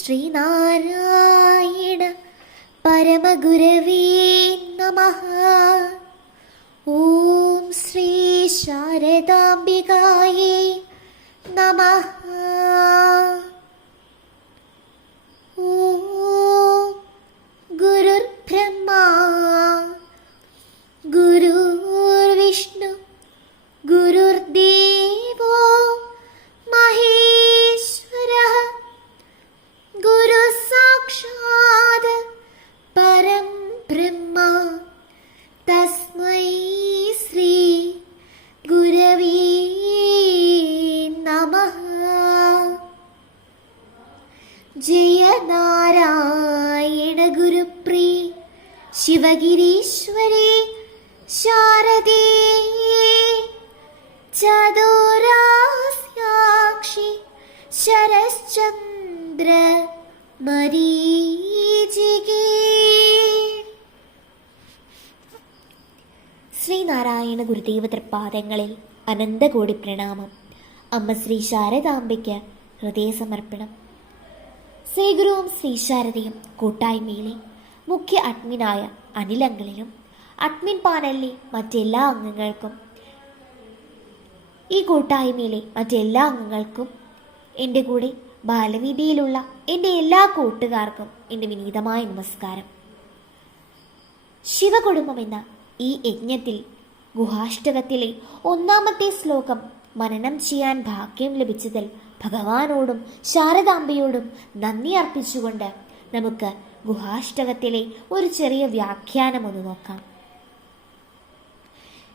ശ്രീനാരായണ പരമഗുരവേ നമഃ. ഓം ശ്രീ ശാരദാംബികായേ നമഃ. ഓം ഗുരുർബ്രഹ്മാ ഗുരുർവിഷ്ണു ഗുരുർദേവോ മഹേശ്വരഃ ഗുരു സാക്ഷാത് പരം ബ്രഹ്മ തസ്മൈ ശ്രീ ഗുരവേ നമഃ. ജയ നാരായണ ഗുരുപ്രീ ശിവഗിരീശ്വരി ശാരദേ ചതുരാസ്യാക്ഷി ശരശ്ചന്ദ്ര മരീചികേ. ശ്രീനാരായണ ഗുരുദേവ തൃപ്പാദങ്ങളിൽ അനന്തകോടി പ്രണാമം. അമ്മ ശ്രീ ശാരദാംബയ്ക്ക് ഹൃദയസമർപ്പണം. ശ്രീഗുരുവും ശ്രീ ശാരദയും കൂട്ടായ്മയിലെ മുഖ്യ അഡ്മിനായ അനിലങ്ങളിലും അഡ്മിൻ പാനലിലെ മറ്റെല്ലാ അംഗങ്ങൾക്കും ഈ കൂട്ടായ്മയിലെ മറ്റെല്ലാ അംഗങ്ങൾക്കും എൻ്റെ കൂടെ ബാലവീതിയിലുള്ള എൻ്റെ എല്ലാ കൂട്ടുകാർക്കും എൻ്റെ വിനീതമായ നമസ്കാരം. ശിവകുടുംബം എന്ന ഈ യജ്ഞത്തിൽ ഗുഹാഷ്ടകത്തിലെ ഒന്നാമത്തെ ശ്ലോകം മനനം ചെയ്യാൻ ഭാഗ്യം ലഭിച്ചതിൽ ഭഗവാനോടും ശാരദാംബയോടും നന്ദി അർപ്പിച്ചുകൊണ്ട് നമുക്ക് ഗുഹാഷ്ടകത്തിലെ ഒരു ചെറിയ വ്യാഖ്യാനം ഒന്ന് നോക്കാം.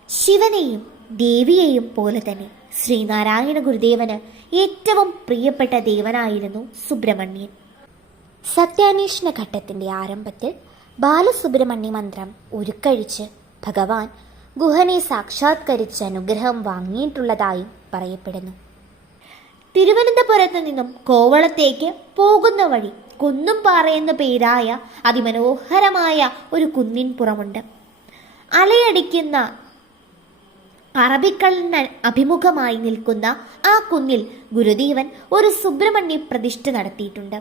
ശിവനെയും ദേവിയെയും പോലെ തന്നെ ശ്രീനാരായണ ഗുരുദേവന് ഏറ്റവും പ്രിയപ്പെട്ട ദേവനായിരുന്നു സുബ്രഹ്മണ്യൻ. സത്യാന്വേഷണ ഘട്ടത്തിന്റെ ആരംഭത്തിൽ ബാലസുബ്രഹ്മണ്യ മന്ത്രം ഉരുക്കഴിച്ച് ഭഗവാൻ ഗുഹനെ സാക്ഷാത്കരിച്ച് അനുഗ്രഹം വാങ്ങിയിട്ടുള്ളതായും പറയപ്പെടുന്നു. തിരുവനന്തപുരത്ത് നിന്നും കോവളത്തേക്ക് പോകുന്ന വഴി കുന്നുംപാറ എന്ന പേരായ അതിമനോഹരമായ ഒരു കുന്നിൻ പുറമുണ്ട്. അലയടിക്കുന്ന അറബിക്കടലിന് അഭിമുഖമായി നിൽക്കുന്ന ആ കുന്നിൽ ഗുരുദേവൻ ഒരു സുബ്രഹ്മണ്യ പ്രതിഷ്ഠ നടത്തിയിട്ടുണ്ട്.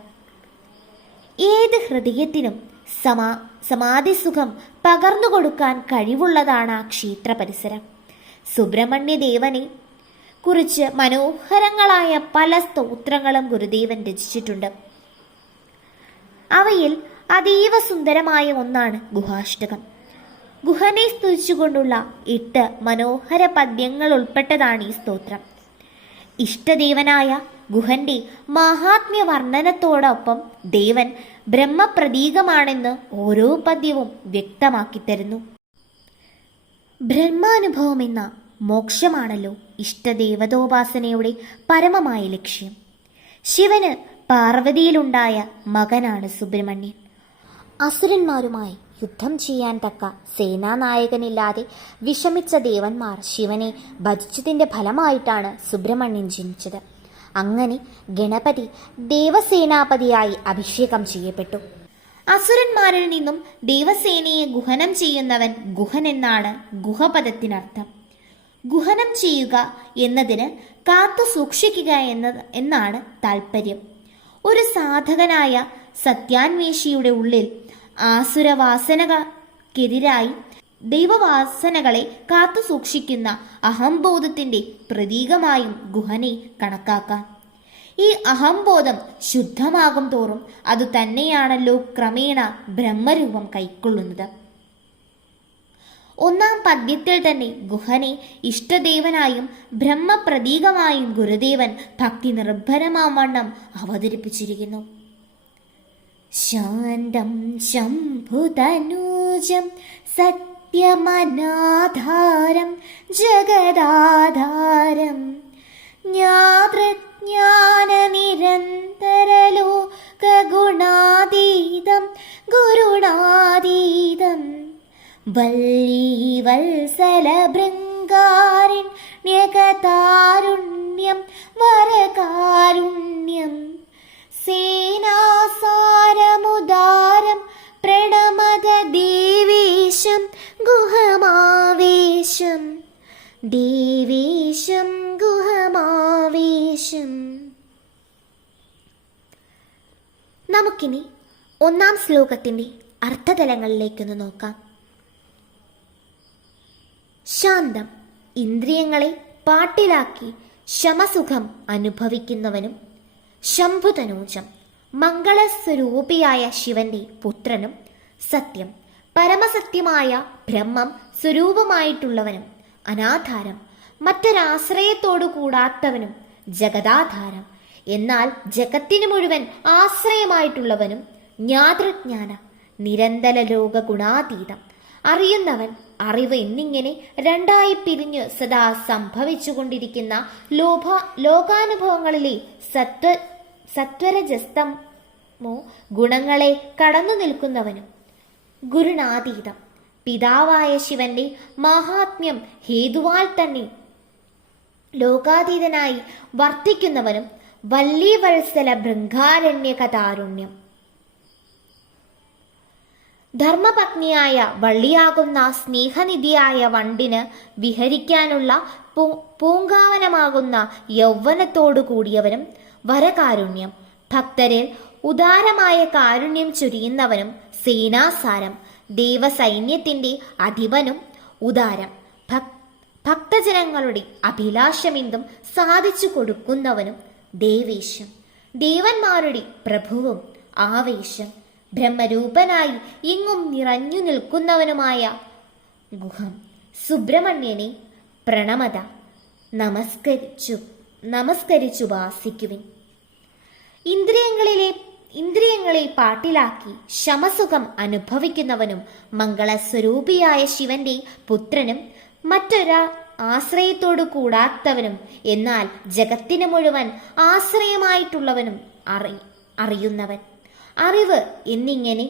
ഏത് ഹൃദയത്തിനും സമാധിസുഖം പകർന്നു കൊടുക്കാൻ കഴിവുള്ളതാണ് ആ ക്ഷേത്ര പരിസരം. സുബ്രഹ്മണ്യ ദേവനെ കുറിച്ച് മനോഹരങ്ങളായ പല സ്തോത്രങ്ങളും ഗുരുദേവൻ രചിച്ചിട്ടുണ്ട്. അവയിൽ അതീവ സുന്ദരമായ ഒന്നാണ് ഗുഹാഷ്ടകം. ഗുഹനെ സ്തുതിച്ചുകൊണ്ടുള്ള 8 മനോഹര പദ്യങ്ങൾ ഉൾപ്പെട്ടതാണ് ഈ സ്തോത്രം. ഇഷ്ടദേവനായ ഗുഹന്റെ മഹാത്മ്യ വർണ്ണനത്തോടൊപ്പം ദേവൻ ബ്രഹ്മപ്രതീകമാണെന്ന് ഓരോ പദ്യവും വ്യക്തമാക്കി തരുന്നു. ബ്രഹ്മാനുഭവം എന്ന മോക്ഷമാണല്ലോ ഇഷ്ടദേവതോപാസനയുടെ പരമമായ ലക്ഷ്യം. ശിവന് പാർവതിയിലുണ്ടായ മകനാണ് സുബ്രഹ്മണ്യൻ. അസുരന്മാരുമായി യുദ്ധം ചെയ്യാൻ തക്ക സേനാനായകനില്ലാതെ വിഷമിച്ച ദേവന്മാർ ശിവനെ ഭജിച്ചതിൻ്റെ ഫലമായിട്ടാണ് സുബ്രഹ്മണ്യൻ ജനിച്ചത്. അങ്ങനെ ഗണപതി ദേവസേനാപതിയായി അഭിഷേകം ചെയ്യപ്പെട്ടു. അസുരന്മാരിൽ നിന്നും ദേവസേനയെ ഗുഹനം ചെയ്യുന്നവൻ ഗുഹൻ എന്നാണ് ഗുഹപദത്തിനർത്ഥം. ഗുഹനം ചെയ്യുക എന്നതിന് കാത്തു സൂക്ഷിക്കുക എന്നാണ് താല്പര്യം. ഒരു സാധകനായ സത്യാന്വേഷിയുടെ ഉള്ളിൽ ആസുരവാസനകൾക്കെതിരായി ദൈവവാസനകളെ കാത്തു സൂക്ഷിക്കുന്ന അഹംബോധത്തിന്റെ പ്രതീകമായും ഗുഹനെ കണക്കാക്കാം. ഈ അഹംബോധം ശുദ്ധമാകും തോറും അത് തന്നെയാണല്ലോ ക്രമേണ ബ്രഹ്മരൂപം കൈക്കൊള്ളുന്നത്. ഒന്നാം പദ്യത്തിൽ തന്നെ ഗുഹനെ ഇഷ്ടദേവനായും ബ്രഹ്മപ്രതീകമായും ഗുരുദേവൻ ഭക്തി നിർഭരമാവണ്ണം അവതരിപ്പിച്ചിരിക്കുന്നു. ശാന്തം ശംഭുതനൂജം സത്യമനാധാരം ജഗദാധാരം ജ്ഞാതൃജ്ഞാനനിരന്തരലോകഗുണാതീതം ഗുരുണാതീതം വല്ലീവത്സലഭൃംഗാരണ്യകതാരുണ്യം വരകാരുണ്യം സേനാസാരമുദാരം പ്രണമത ദേവേശം ഗുഹമാവേശം ദേവേശം ഗുഹമാവേശം. നമുക്കിനി 1-ാം ശ്ലോകത്തിൻ്റെ അർത്ഥതലങ്ങളിലേക്കൊന്ന് നോക്കാം. ശാന്തം, ഇന്ദ്രിയങ്ങളെ പാട്ടിലാക്കി ശമസുഖം അനുഭവിക്കുന്നവനും ശംഭുതനൂജം, മംഗളസ്വരൂപിയായ ശിവന്റെ പുത്രനും സത്യം, പരമസത്യമായ ബ്രഹ്മം സ്വരൂപമായിട്ടുള്ളവനും അനാധാരം, മറ്റൊരാശ്രയത്തോടു കൂടാത്തവനും ജഗദാധാരം, എന്നാൽ ജഗത്തിനു മുഴുവൻ ആശ്രയമായിട്ടുള്ളവനും ജ്ഞാതൃജ്ഞാന നിരന്തര ലോക ഗുണാതീതം, അറിയുന്നവൻ, അറിവ് എന്നിങ്ങനെ രണ്ടായി പിരിഞ്ഞ് സദാ സംഭവിച്ചുകൊണ്ടിരിക്കുന്ന ലോകാനുഭവങ്ങളിലെ സത്വരജസ്തമോ ഗുണങ്ങളെ കടന്നു നിൽക്കുന്നവനും ഗുരുനാതീതം, പിതാവായ ശിവന്റെ മഹാത്മ്യം ഹേതുവാൽ തന്നെ ലോകാതീതനായി വർത്തിക്കുന്നവനും വല്ലീവത്സല ബൃങ്കാരണ്യകതാരുണ്യം, ധർമ്മപത്നിയായ വള്ളിയാകുന്ന സ്നേഹനിധിയായ വണ്ടിന് വിഹരിക്കാനുള്ള പൂങ്കാവനമാകുന്ന യൗവനത്തോടു കൂടിയവനും വരകാരുണ്യം, ഭക്തരിൽ ഉദാരമായ കാരുണ്യം ചൊരിയുന്നവനും സേനാസാരം, ദേവസൈന്യത്തിന്റെ അധിപനും ഉദാരം, ഭക്തജനങ്ങളുടെ അഭിലാഷമെന്തും സാധിച്ചു കൊടുക്കുന്നവനും ദേവേശം, ദേവന്മാരുടെ പ്രഭുവും ആവേശം, ബ്രഹ്മരൂപനായി എങ്ങും നിറഞ്ഞു നിൽക്കുന്നവനുമായ ഗുഹം സുബ്രഹ്മണ്യനെ പ്രണമത നമസ്കരിച്ചു വാസിക്കുവിൻ. ഇന്ദ്രിയങ്ങളെ പാട്ടിലാക്കി ശമസുഖം അനുഭവിക്കുന്നവനും മംഗളസ്വരൂപിയായ ശിവന്റെ പുത്രനും മറ്റൊരാ ആശ്രയത്തോടു കൂടാത്തവനും എന്നാൽ ജഗത്തിന് മുഴുവൻ ആശ്രയമായിട്ടുള്ളവനും അറിയുന്നവൻ, അറിവ് എന്നിങ്ങനെ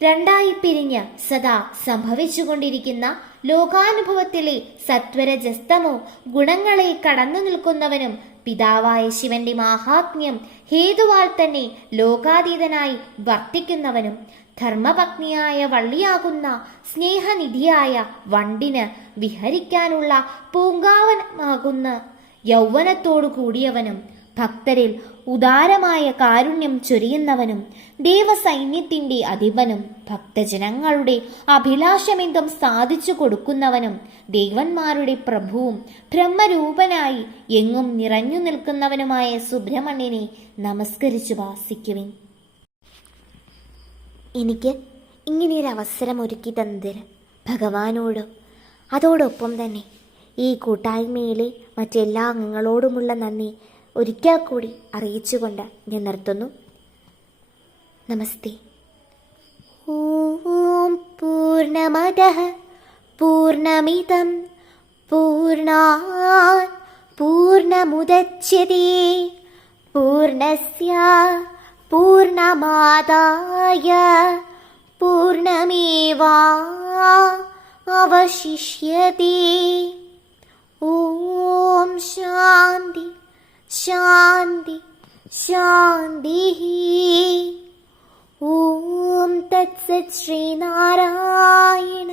രണ്ടായി പിരിഞ്ഞ് സദാ സംഭവിച്ചുകൊണ്ടിരിക്കുന്ന ലോകാനുഭവത്തിലെ സത്വരജസ്തമോ ഗുണങ്ങളെ കടന്നു നിൽക്കുന്നവനും പിതാവായ ശിവന്റെ മാഹാത്മ്യം ഹേതുവാൽ തന്നെ ലോകാതീതനായി വർത്തിക്കുന്നവനും ധർമ്മപത്നിയായ വള്ളിയാകുന്ന സ്നേഹനിധിയായ വണ്ടിന് വിഹരിക്കാനുള്ള പൂങ്കാവനമാകുന്ന യൗവനത്തോടു കൂടിയവനും ഭക്തരിൽ ഉദാരമായ കാരുണ്യം ചൊരിയുന്നവനും ദേവസൈന്യത്തിന്റെ അധിപനും ഭക്തജനങ്ങളുടെ അഭിലാഷമെന്തും സാധിച്ചു കൊടുക്കുന്നവനും ദേവന്മാരുടെ പ്രഭുവും ബ്രഹ്മരൂപനായി എങ്ങും നിറഞ്ഞു നിൽക്കുന്നവനുമായ സുബ്രഹ്മണ്യനെ നമസ്കരിച്ചു വാസിക്കുവിൻ. എനിക്ക് ഇങ്ങനെയൊരവസരം ഒരുക്കി തന്നതിന് ഭഗവാനോടും അതോടൊപ്പം തന്നെ ഈ കൂട്ടായ്മയിലെ മറ്റെല്ലാ അംഗങ്ങളോടുമുള്ള നന്ദി ഒരിക്കൽ കൂടി അറിയിച്ചുകൊണ്ട് ഞാൻ നിർത്തുന്നു. നമസ്തേ. ഓം പൂർണ്ണമദഃ പൂർണ്ണമിദം പൂർണ്ണാത് പൂർണ്ണമുദച്യതേ പൂർണ്ണസ്യ പൂർണ്ണമാദായ പൂർണ്ണമേവാവശിഷ്യതേ. ഓം ശാന്തി ശാന്തി ശാന്തി. ഓം തത്സത്. ശ്രീനാരായണ